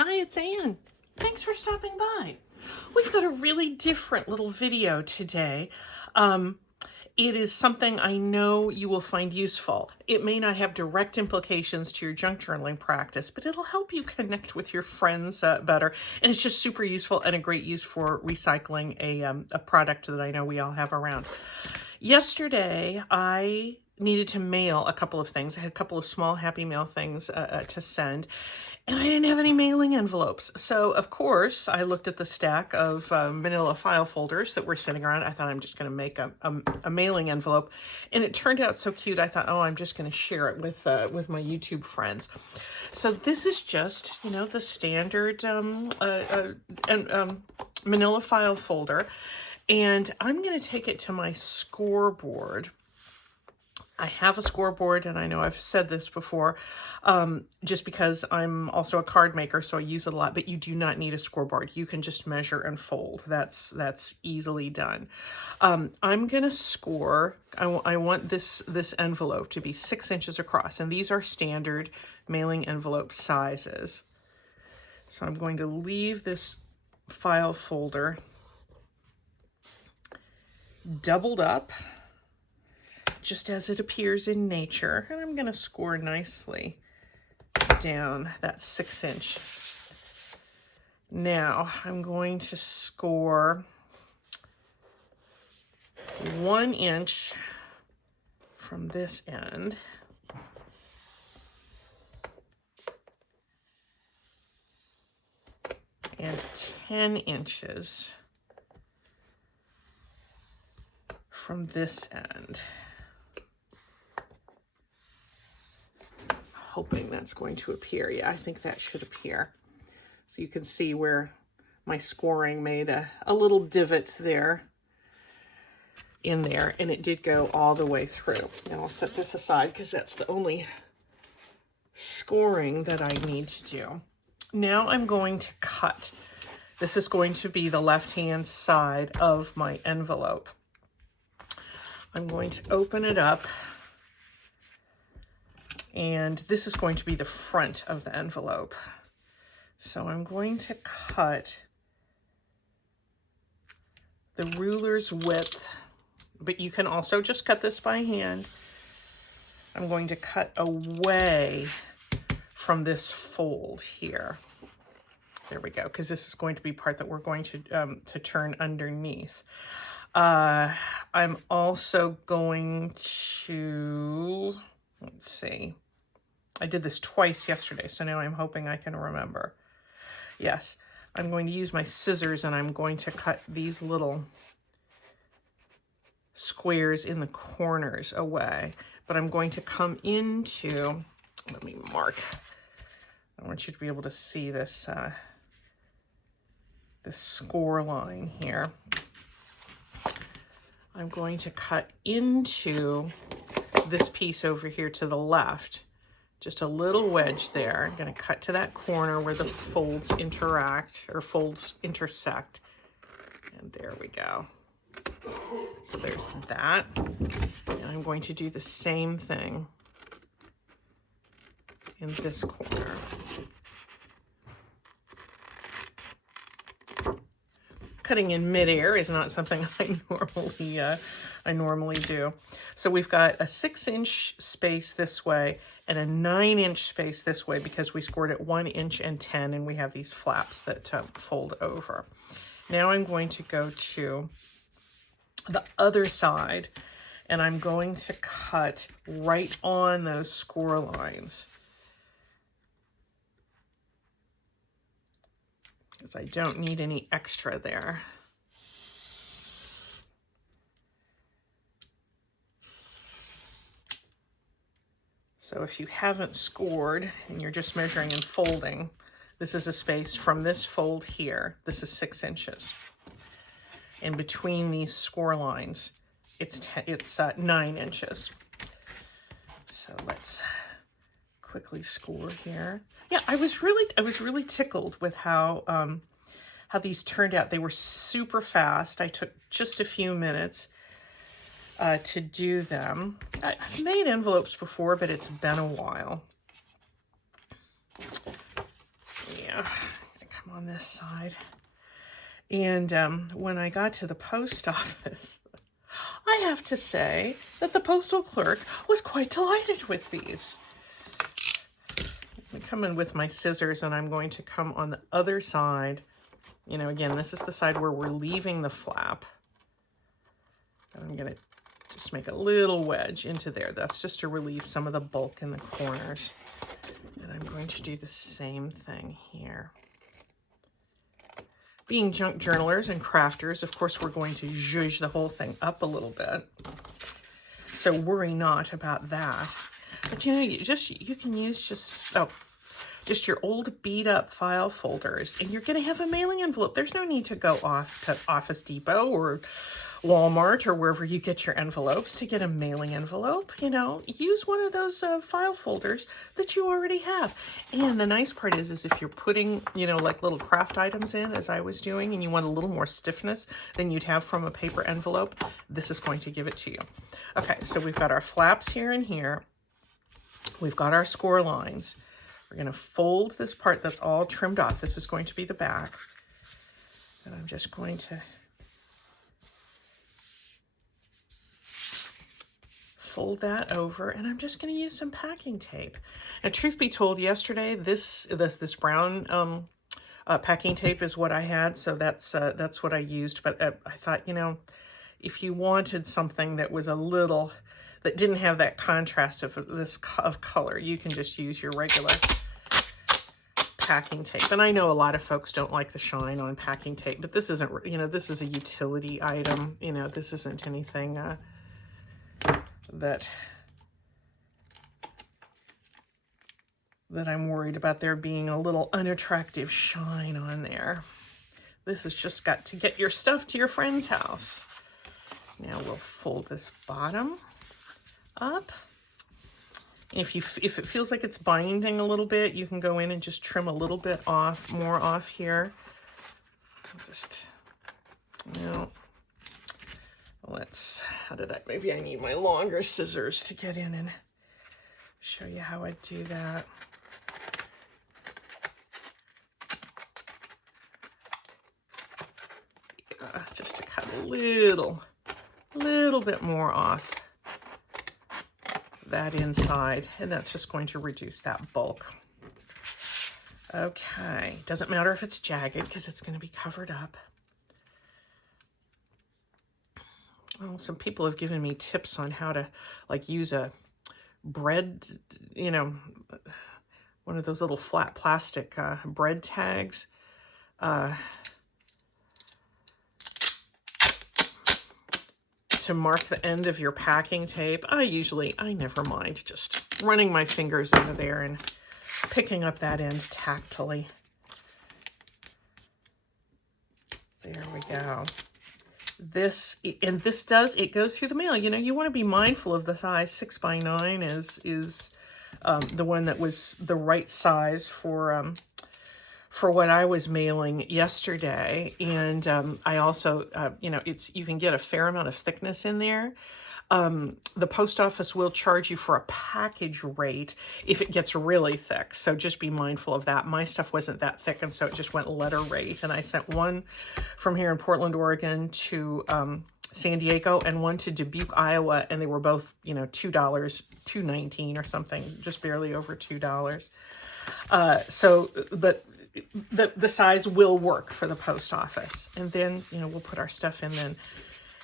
Hi, it's Anne. Thanks for stopping by. We've got a really different little video today. It is something I know you will find useful. It may not have direct implications to your junk journaling practice, but it'll help you connect with your friends better. And it's just super useful and a great use for recycling a product that I know we all have around. Yesterday, I needed to mail a couple of things. I had a couple of small Happy Mail things to send, and I didn't have any mailing envelopes. So, of course, I looked at the stack of manila file folders that were sitting around. I thought I'm just going to make a mailing envelope, and it turned out so cute. I thought, oh, I'm just going to share it with my YouTube friends. So this is just, the standard manila file folder. And I'm going to take it to my scoreboard. I have a scoreboard, and I know I've said this before, just because I'm also a card maker, so I use it a lot, but you do not need a scoreboard. You can just measure and fold. That's easily done. I'm going to score. I want this envelope to be 6 inches across, and these are standard mailing envelope sizes. So I'm going to leave this file folder doubled up, just as it appears in nature. And I'm going to score nicely down that 6 inch. Now I'm going to score 1 inch from this end. And 10 inches from this end. Hoping that's going to appear. Yeah, I think that should appear. So you can see where my scoring made a little divot there in there, and it did go all the way through. Now I'll set this aside because that's the only scoring that I need to do. Now I'm going to cut. This is going to be the left-hand side of my envelope. I'm going to open it up, and this is going to be the front of the envelope. So I'm going to cut the ruler's width, but you can also just cut this by hand. I'm going to cut away from this fold here. There we go, because this is going to be part that we're going to turn underneath. I'm also going to, let's see, I did this twice yesterday, so now I'm hoping I can remember. Yes, I'm going to use my scissors, and I'm going to cut these little squares in the corners away, but I'm going to come into, let me mark. I want you to be able to see this, this score line here. I'm going to cut into this piece over here to the left, just a little wedge there. I'm going to cut to that corner where the folds interact, or folds intersect. And there we go. So there's that. And I'm going to do the same thing in this corner. Cutting in midair is not something I normally do. So we've got a 6 inch space this way and a 9 inch space this way, because we scored at 1 inch and 10, and we have these flaps that fold over. Now I'm going to go to the other side, and I'm going to cut right on those score lines, because I don't need any extra there. So if you haven't scored and you're just measuring and folding, this is a space from this fold here. This is 6 inches. And between these score lines, it's 9 inches. So let's quickly score here. Yeah, I was really tickled with how these turned out. They were super fast. I took just a few minutes to do them. I've made envelopes before, but it's been a while. come on this side. And when I got to the post office, I have to say that the postal clerk was quite delighted with these. I come in with my scissors and I'm going to come on the other side. You know, again, this is the side where we're leaving the flap. And I'm going to just make a little wedge into there. That's just to relieve some of the bulk in the corners. And I'm going to do the same thing here. Being junk journalers and crafters, of course, we're going to zhuzh the whole thing up a little bit. So worry not about that. But you know, you can use just your old beat up file folders, and you're going to have a mailing envelope. There's no need to go off to Office Depot or Walmart or wherever you get your envelopes to get a mailing envelope. You know, use one of those file folders that you already have. And the nice part is if you're putting, you know, like little craft items in, as I was doing, and you want a little more stiffness than you'd have from a paper envelope, this is going to give it to you. Okay, so we've got our flaps here and here. We've got our score lines. We're going to fold this part that's all trimmed off. This is going to be the back. And I'm just going to fold that over, and I'm just going to use some packing tape. And truth be told, yesterday, this brown packing tape is what I had, so that's what I used. But I thought, you know, if you wanted something that was a little, that didn't have that contrast of color, you can just use your regular packing tape. And I know a lot of folks don't like the shine on packing tape, but this isn't, you know, this is a utility item. You know, this isn't anything that I'm worried about there being a little unattractive shine on there. This has just got to get your stuff to your friend's house. Now we'll fold this bottom up. If it feels like it's binding a little bit, you can go in and just trim a little bit off, more off here. Just, you know, maybe I need my longer scissors to get in and show you how I do that. Just to cut a little bit more off that inside, and that's just going to reduce that bulk. Okay, doesn't matter if it's jagged because it's going to be covered up. Well, some people have given me tips on how to like use a bread, you know, one of those little flat plastic bread tags. To mark the end of your packing tape. I never mind just running my fingers over there and picking up that end tactily. There we go. It goes through the mail. You know, you want to be mindful of the size. 6x9 is the one that was the right size for what I was mailing yesterday. And I also, you know, you can get a fair amount of thickness in there. The post office will charge you for a package rate if it gets really thick. So just be mindful of that. My stuff wasn't that thick, and so it just went letter rate. And I sent one from here in Portland, Oregon to San Diego and one to Dubuque, Iowa. And they were both, you know, $2, $2.19 or something, just barely over $2. But the size will work for the post office. And then, you know, we'll put our stuff in then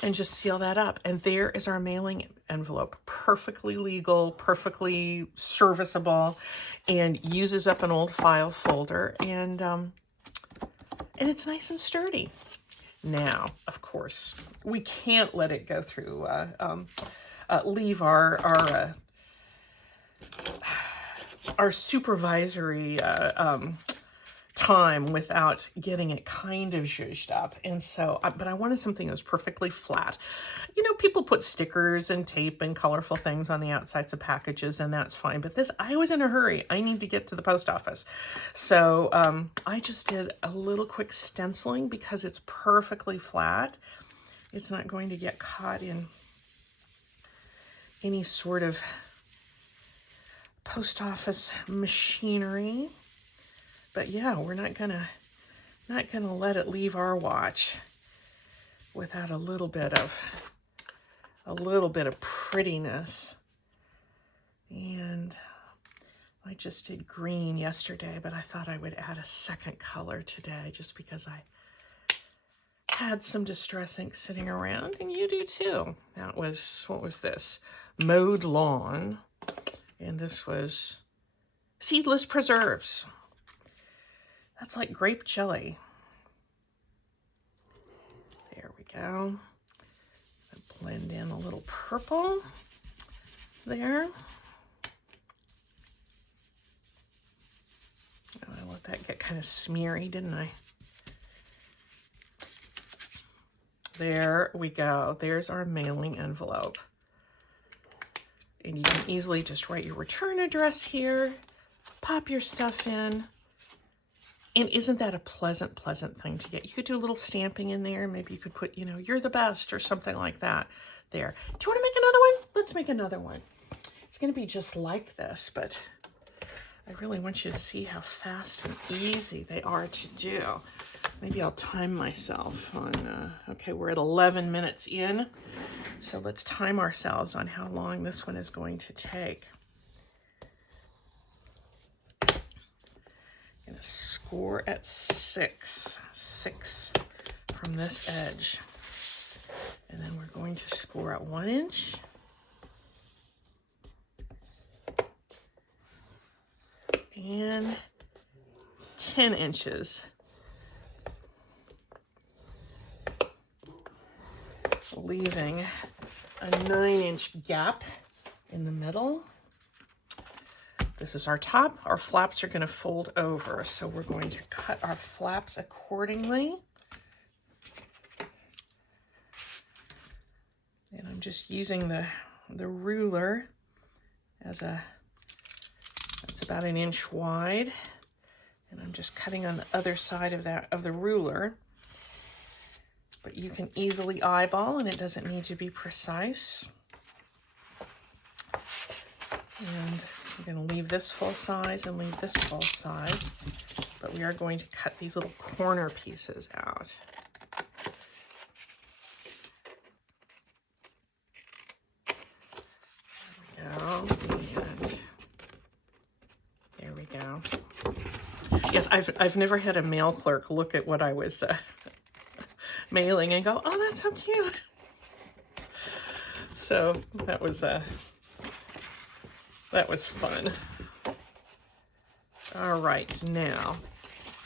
and just seal that up. And there is our mailing envelope. Perfectly legal, perfectly serviceable, and uses up an old file folder. And it's nice and sturdy. Now, of course, we can't let it go through, leave our supervisory time without getting it kind of zhuzhed up. And so, but I wanted something that was perfectly flat. You know, people put stickers and tape and colorful things on the outsides of packages, and that's fine. But this, I was in a hurry. I need to get to the post office. So I just did a little quick stenciling because it's perfectly flat. It's not going to get caught in any sort of post office machinery. But yeah, we're not gonna let it leave our watch without a little bit of prettiness. And I just did green yesterday, but I thought I would add a second color today just because I had some distress ink sitting around, and you do too. That was, what was this? Mowed Lawn, and this was Seedless Preserves. That's like grape jelly. There we go. Blend in a little purple there. Oh, I let that get kind of smeary, didn't I? There we go. There's our mailing envelope. And you can easily just write your return address here, pop your stuff in. And isn't that a pleasant thing to get? You could do a little stamping in there. Maybe you could put, you know, you're the best or something like that there. Do you want to make another one? Let's make another one. It's going to be just like this, but I really want you to see how fast and easy they are to do. Maybe I'll time myself on, okay, we're at 11 minutes in. So let's time ourselves on how long this one is going to take. I'm gonna score at 6 from this edge. And then we're going to score at 1 inch. And 10 inches. Leaving a 9-inch gap in the middle. This is our top. Our flaps are going to fold over, so we're going to cut our flaps accordingly. And I'm just using the ruler as that's about 1 inch wide. And I'm just cutting on the other side of the ruler. But you can easily eyeball, and it doesn't need to be precise. And we're going to leave this full size and leave this full size, but we are going to cut these little corner pieces out. There we go. Yes, I've never had a mail clerk look at what I was mailing and go, oh, that's so cute. So that was fun. All right, now,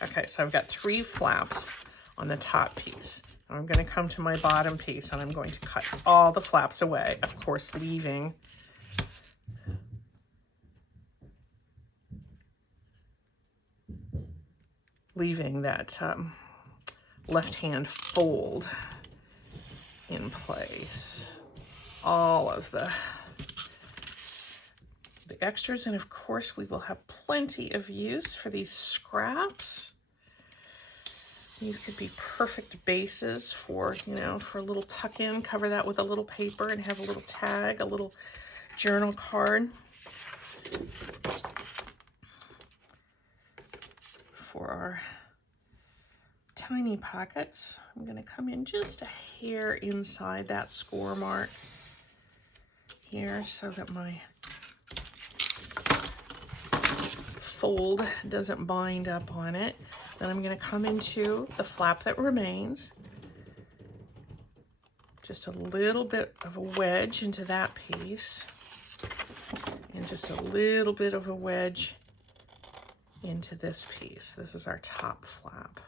okay, so I've got 3 flaps on the top piece. I'm going to come to my bottom piece, and I'm going to cut all the flaps away, of course, leaving that left-hand fold in place. All of the extras, and of course we will have plenty of use for these scraps. These could be perfect bases for, you know, for a little tuck-in. Cover that with a little paper and have a little tag, a little journal card for our tiny pockets. I'm going to come in just a hair inside that score mark here so that my fold doesn't bind up on it. Then I'm going to come into the flap that remains, just a little bit of a wedge into that piece, and just a little bit of a wedge into this piece. This is our top flap.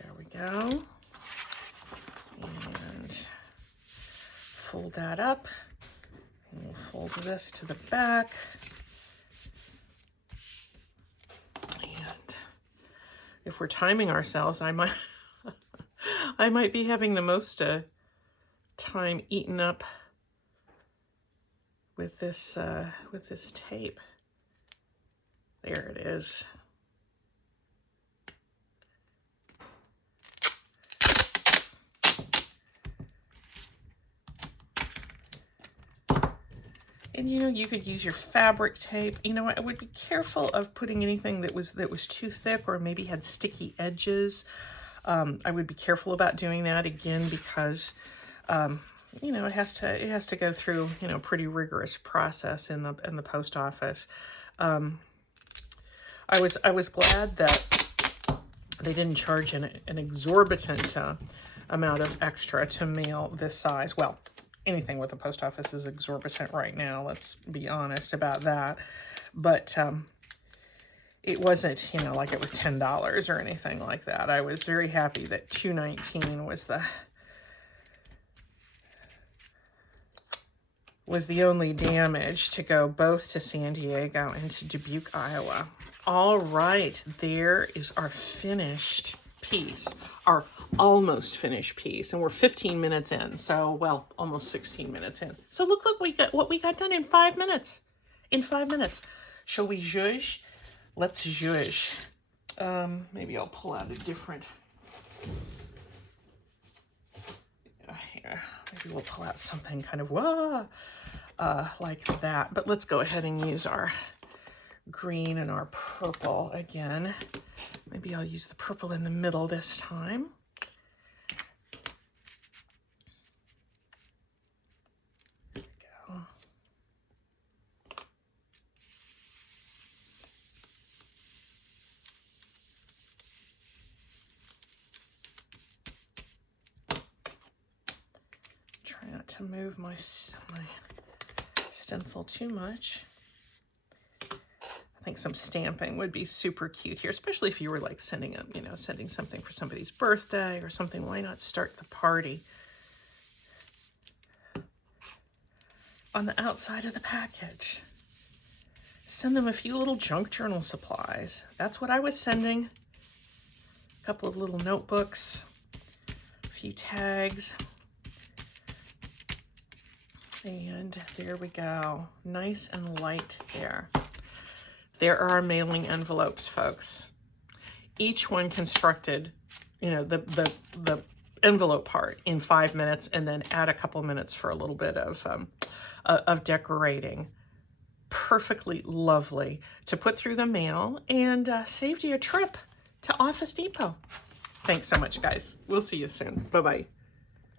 There we go. And fold that up. And we'll fold this to the back. And if we're timing ourselves, I might I might be having the most time eaten up with this tape. There it is. And you know, you could use your fabric tape. You know, I would be careful of putting anything that was too thick or maybe had sticky edges. I would be careful about doing that again because you know, it has to go through, you know, a pretty rigorous process in the post office. I was glad that they didn't charge an exorbitant amount of extra to mail this size. Well, anything with the post office is exorbitant right now. Let's be honest about that. But it wasn't, you know, like it was $10 or anything like that. I was very happy that $2.19 was the only damage to go both to San Diego and to Dubuque, Iowa. All right, there is our finished piece, our almost finished piece, and we're 15 minutes in, so, well, almost 16 minutes in. So look what we got done in 5 minutes. In 5 minutes. Shall we zhuzh? Let's zhuzh. Maybe I'll pull out a different... Here, maybe we'll pull out something kind of, like that. But let's go ahead and use our green and our purple again. Maybe I'll use the purple in the middle this time. There we go. Try not to move my stencil too much. I think some stamping would be super cute here, especially if you were like sending something for somebody's birthday or something. Why not start the party on the outside of the package? Send them a few little junk journal supplies. That's what I was sending. A couple of little notebooks, a few tags. And there we go. Nice and light there. There are our mailing envelopes, folks. Each one constructed, you know, the envelope part in 5 minutes, and then add a couple minutes for a little bit of decorating. Perfectly lovely to put through the mail, and saved you a trip to Office Depot. Thanks so much, guys. We'll see you soon. Bye-bye.